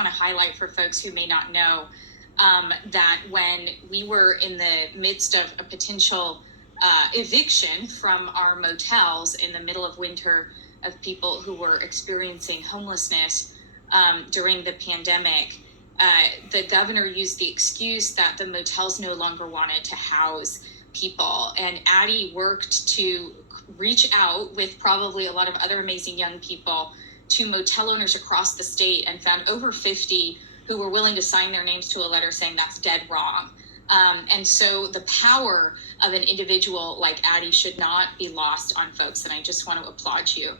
want to highlight for folks who may not know that when we were in the midst of a potential eviction from our motels in the middle of winter of people who were experiencing homelessness during the pandemic, the governor used the excuse that the motels no longer wanted to house people. And Addie worked to reach out with probably a lot of other amazing young people to motel owners across the state and found over 50 who were willing to sign their names to a letter saying that's dead wrong. And so the power of an individual like Addie should not be lost on folks. And I just want to applaud you.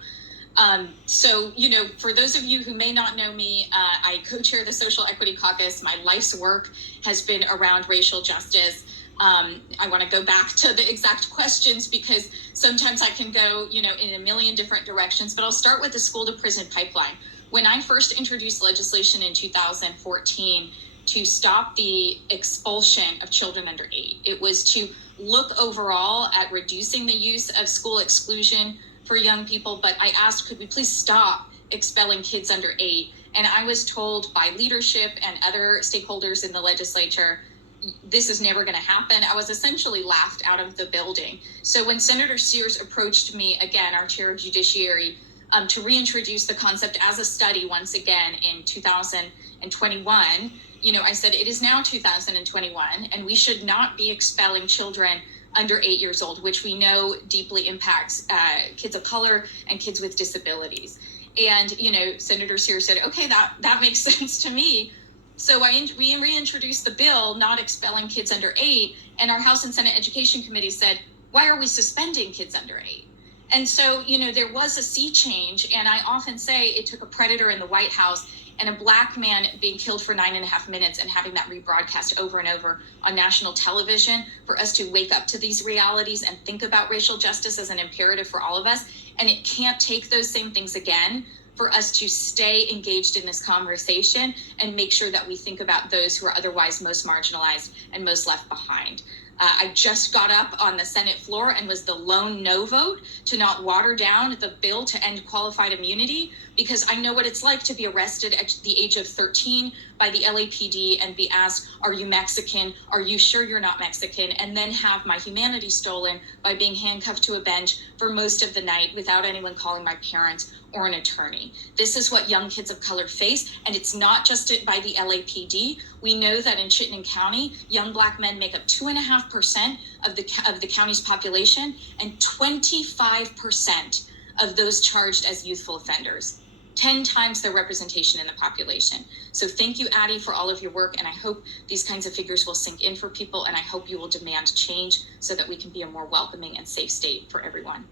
So, for those of you who may not know me, I co-chair the Social Equity Caucus. My life's work has been around racial justice. I want to go back to the exact questions because sometimes I can go, in a million different directions, but I'll start with the school to prison pipeline. When I first introduced legislation in 2014 to stop the expulsion of children under 8, it was to look overall at reducing the use of school exclusion for young people, but I asked, could we please stop expelling kids under 8? And I was told by leadership and other stakeholders in the legislature, this is never going to happen. I was essentially laughed out of the building. So when Senator Sears approached me, again, our chair of judiciary, to reintroduce the concept as a study once again in 2021, I said, it is now 2021, and we should not be expelling children under 8 years old, which we know deeply impacts kids of color and kids with disabilities. And, Senator Sears said, okay, that makes sense to me. So we reintroduced the bill, not expelling kids under 8, and our House and Senate Education Committee said, why are we suspending kids under 8? And so, there was a sea change, and I often say it took a predator in the White House and a Black man being killed for 9.5 minutes and having that rebroadcast over and over on national television for us to wake up to these realities and think about racial justice as an imperative for all of us. And it can't take those same things again for us to stay engaged in this conversation and make sure that we think about those who are otherwise most marginalized and most left behind. I just got up on the Senate floor and was the lone no vote to not water down the bill to end qualified immunity, because I know what it's like to be arrested at the age of 13 by the LAPD and be asked, are you Mexican? Are you sure you're not Mexican? And then have my humanity stolen by being handcuffed to a bench for most of the night without anyone calling my parents or an attorney. This is what young kids of color face, and it's not just by the LAPD. We know that in Chittenden County, young Black men make up 2.5% of the county's population, and 25% of those charged as youthful offenders. 10 times their representation in the population. So thank you, Addie, for all of your work, and I hope these kinds of figures will sink in for people, and I hope you will demand change so that we can be a more welcoming and safe state for everyone.